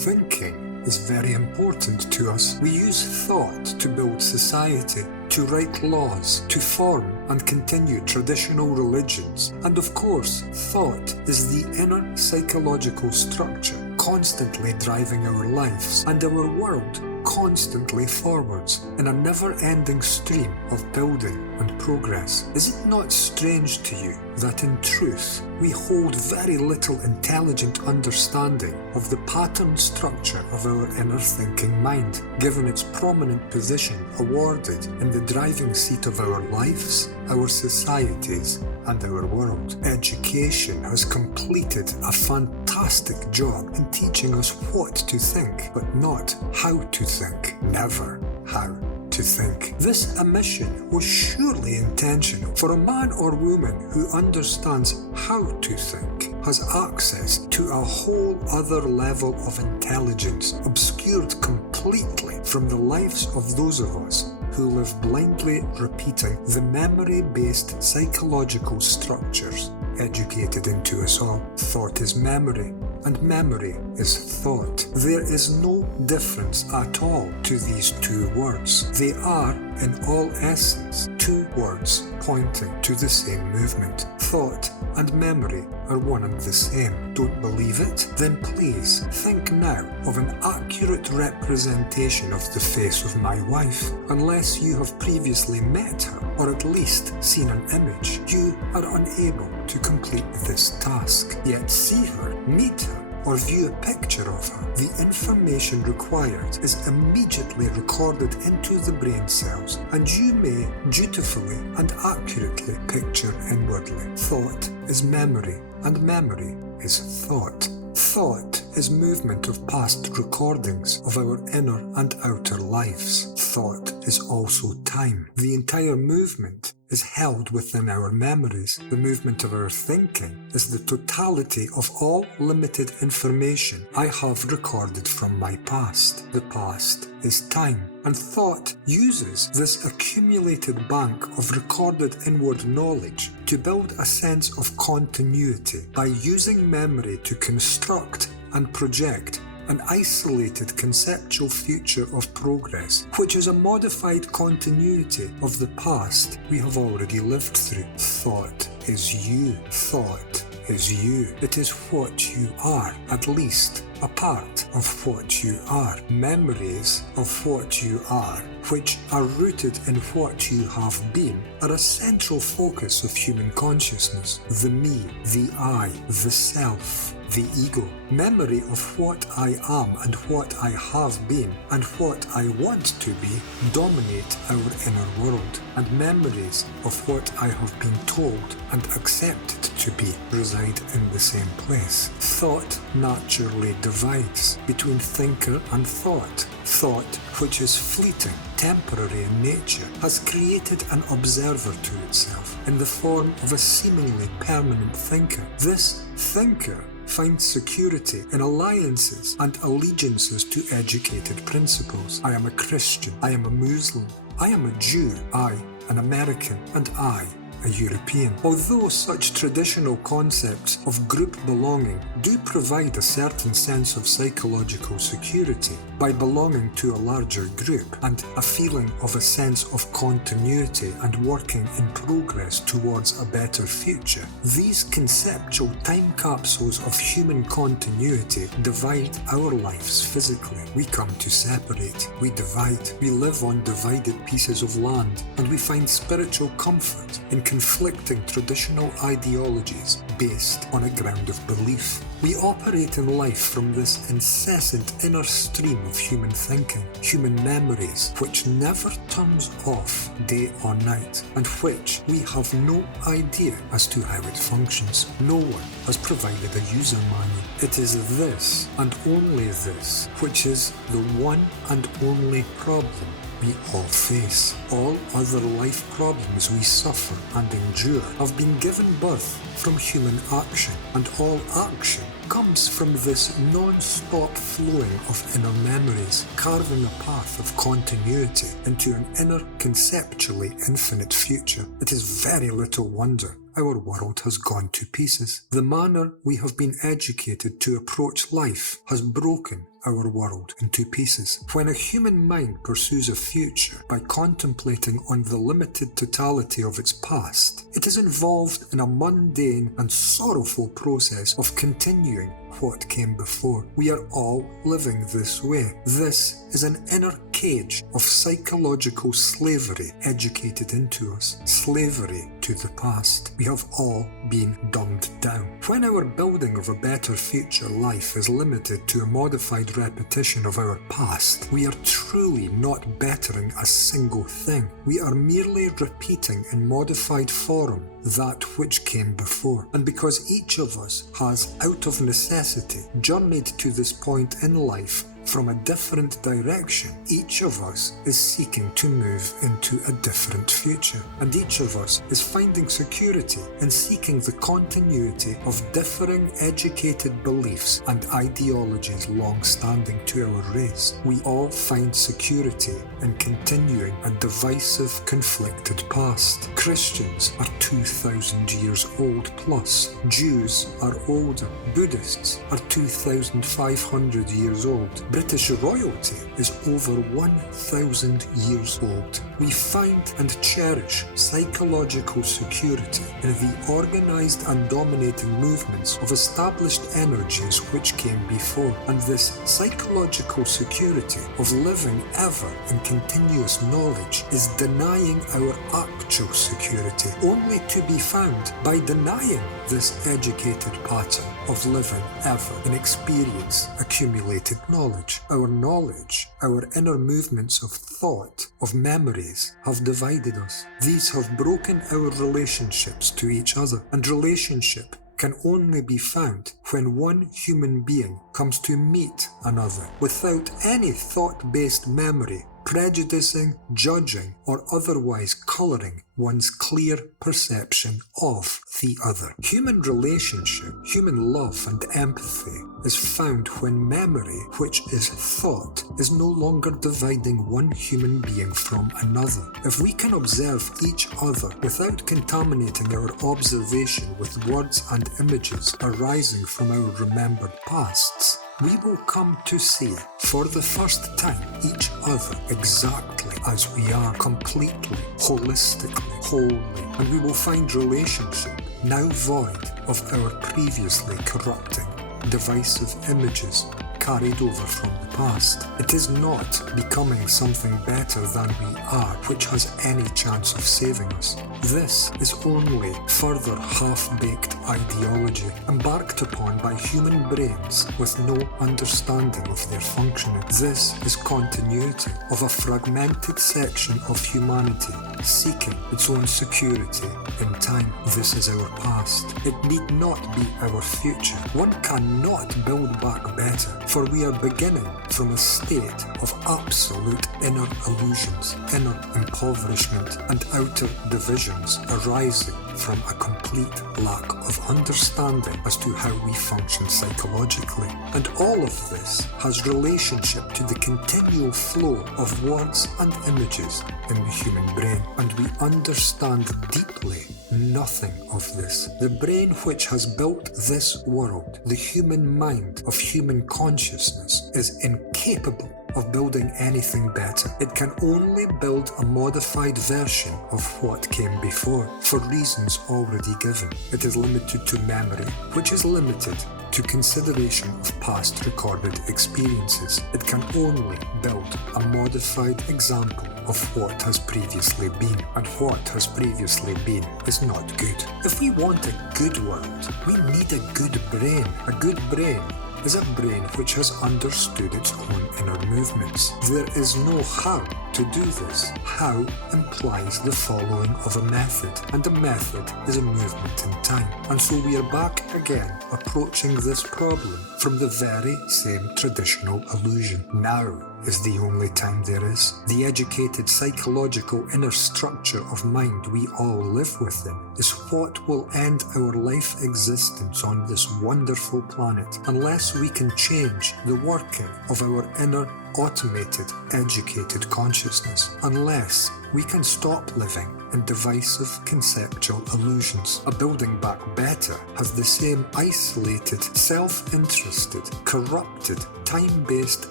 thinking is very important to us. We use thought to build society, to write laws, to form and continue traditional religions. And of course, thought is the inner psychological structure constantly driving our lives and our world constantly forwards in a never-ending stream of building and progress. Is it not strange to you that in truth we hold very little intelligent understanding of the pattern structure of our inner thinking mind, given its prominent position awarded in the driving seat of our lives, our societies, and our world? Education has completed a fantastic job in teaching us what to think, but not how to think. Never how to think. This omission was surely intentional, for a man or woman who understands how to think has access to a whole other level of intelligence, obscured completely from the lives of those of us who live blindly repeating the memory-based psychological structures educated into us all. Thought is memory, and memory is thought. There is no difference at all to these two words. They are, in all essence, two words pointing to the same movement. Thought and memory are one and the same. Don't believe it? Then please think now of an accurate representation of the face of my wife. Unless you have previously met her, or at least seen an image, you are unable to complete this task. Yet see her, meet her, or view a picture of her. The information required is immediately recorded into the brain cells, and you may dutifully and accurately picture inwardly. Thought is memory, and memory is thought. Thought is movement of past recordings of our inner and outer lives. Thought is also time. The entire movement is held within our memories. The movement of our thinking is the totality of all limited information I have recorded from my past. The past is time, and thought uses this accumulated bank of recorded inward knowledge to build a sense of continuity by using memory to construct and project an isolated conceptual future of progress, which is a modified continuity of the past we have already lived through. Thought is you. Thought is you. It is what you are, at least a part of what you are. Memories of what you are, which are rooted in what you have been, are a central focus of human consciousness. The me, the I, the self, the ego. Memory of what I am and what I have been and what I want to be dominate our inner world, and memories of what I have been told and accepted to be reside in the same place. Thought naturally divides between thinker and thought. Thought, which is fleeting, temporary in nature, has created an observer to itself in the form of a seemingly permanent thinker. This thinker finds security in alliances and allegiances to educated principles. I am a Christian, I am a Muslim, I am a Jew, I, an American, and I, a European. Although such traditional concepts of group belonging do provide a certain sense of psychological security by belonging to a larger group and a feeling of a sense of continuity and working in progress towards a better future, these conceptual time capsules of human continuity divide our lives physically. We come to separate, we divide, we live on divided pieces of land, and we find spiritual comfort in conflicting traditional ideologies based on a ground of belief. We operate in life from this incessant inner stream of human thinking, human memories, which never turns off day or night, and which we have no idea as to how it functions. No one has provided a user manual. It is this, and only this, which is the one and only problem we all face. All other life problems we suffer and endure have been given birth from human action, and all action comes from this non-stop flowing of inner memories, carving a path of continuity into an inner conceptually infinite future. It is very little wonder our world has gone to pieces. The manner we have been educated to approach life has broken our world into pieces. When a human mind pursues a future by contemplating on the limited totality of its past, it is involved in a mundane and sorrowful process of continuing what came before. We are all living this way. This is an inner cage of psychological slavery educated into us. Slavery to the past. We have all been dumbed down. When our building of a better future life is limited to a modified repetition of our past, we are truly not bettering a single thing. We are merely repeating in modified form that which came before. And because each of us has, out of necessity, journeyed to this point in life from a different direction, each of us is seeking to move into a different future. And each of us is finding security in seeking the continuity of differing educated beliefs and ideologies long-standing to our race. We all find security in continuing a divisive, conflicted past. Christians are 2,000 years old plus. Jews are older. Buddhists are 2,500 years old. British royalty is over 1,000 years old. We find and cherish psychological security in the organised and dominating movements of established energies which came before, and this psychological security of living ever in continuous knowledge is denying our actual security, only to be found by denying this educated pattern of living ever in experience, accumulated knowledge. Our knowledge, our inner movements of thought, of memories, have divided us. These have broken our relationships to each other, and relationship can only be found when one human being comes to meet another without any thought-based memory, prejudicing, judging, or otherwise colouring one's clear perception of the other. Human relationship, human love and empathy is found when memory, which is thought, is no longer dividing one human being from another. If we can observe each other without contaminating our observation with words and images arising from our remembered pasts, we will come to see for the first time each other exactly as we are, completely, holistically, wholly, and we will find relationship now void of our previously corrupting, divisive images carried over from the past. It is not becoming something better than we are which has any chance of saving us. This is only further half-baked ideology embarked upon by human brains with no understanding of their functioning. This is continuity of a fragmented section of humanity seeking its own security in time. This is our past. It need not be our future. One cannot build back better, for we are beginning from a state of absolute inner illusions, inner impoverishment, and outer divisions arising from a complete lack of understanding as to how we function psychologically. And all of this has relationship to the continual flow of words and images in the human brain, and we understand deeply nothing of this. The brain which has built this world, the human mind of human consciousness, is incapable of building anything better. It can only build a modified version of what came before, for reasons already given. It is limited to memory, which is limited to consideration of past recorded experiences. It can only build a modified example of what has previously been, and what has previously been is not good. If we want a good world, we need a good brain. A good brain is a brain which has understood its own inner movements. There is no how to do this. How implies the following of a method, and a method is a movement in time. And so we are back again, approaching this problem from the very same traditional illusion. Now is the only time there is. The educated psychological inner structure of mind we all live within is what will end our life existence on this wonderful planet, unless we can change the working of our inner automated, educated consciousness, unless we can stop living in divisive conceptual illusions. A building back better has the same isolated, self-interested, corrupted, time-based,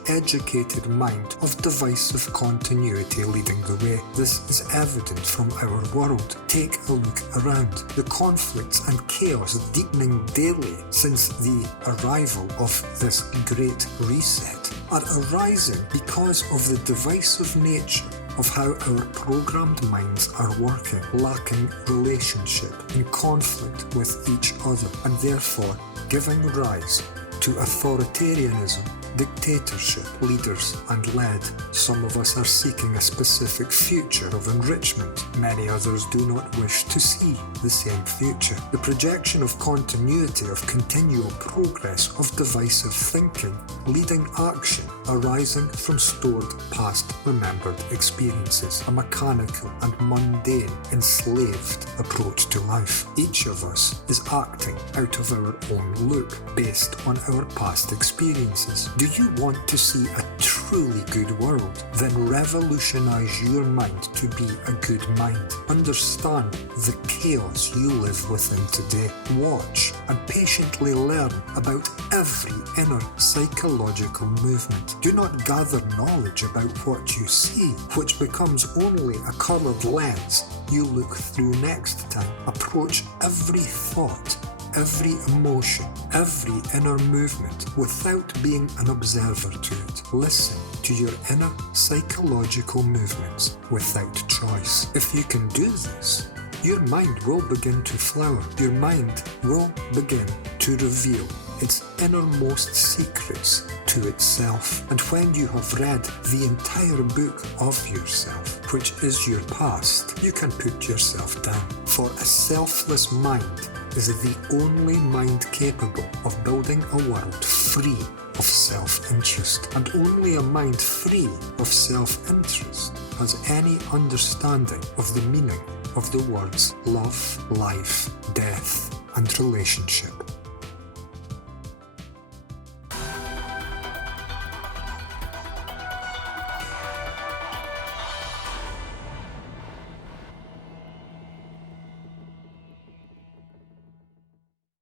educated mind of divisive continuity leading the way. This is evident from our world. Take a look around. The conflicts and chaos deepening daily since the arrival of this great reset are arising because of the divisive nature of how our programmed minds are working, lacking relationship, in conflict with each other, and therefore giving rise to authoritarianism, dictatorship, leaders and led. Some of us are seeking a specific future of enrichment. Many others do not wish to see the same future. The projection of continuity, of continual progress, of divisive thinking, leading action arising from stored past remembered experiences, a mechanical and mundane, enslaved approach to life. Each of us is acting out of our own loop, based on our past experiences. Do you want to see a truly good world? Then revolutionize your mind to be a good mind. Understand the chaos you live within today. Watch and patiently learn about every inner psychological movement. Do not gather knowledge about what you see, which becomes only a coloured lens you look through next time. Approach every thought, every emotion, every inner movement without being an observer to it. Listen to your inner psychological movements without choice. If you can do this, your mind will begin to flower. Your mind will begin to reveal its innermost secrets to itself. And when you have read the entire book of yourself, which is your past, you can put yourself down. For a selfless mind is the only mind capable of building a world free of self-interest. And only a mind free of self-interest has any understanding of the meaning of the words love, life, death, and relationship.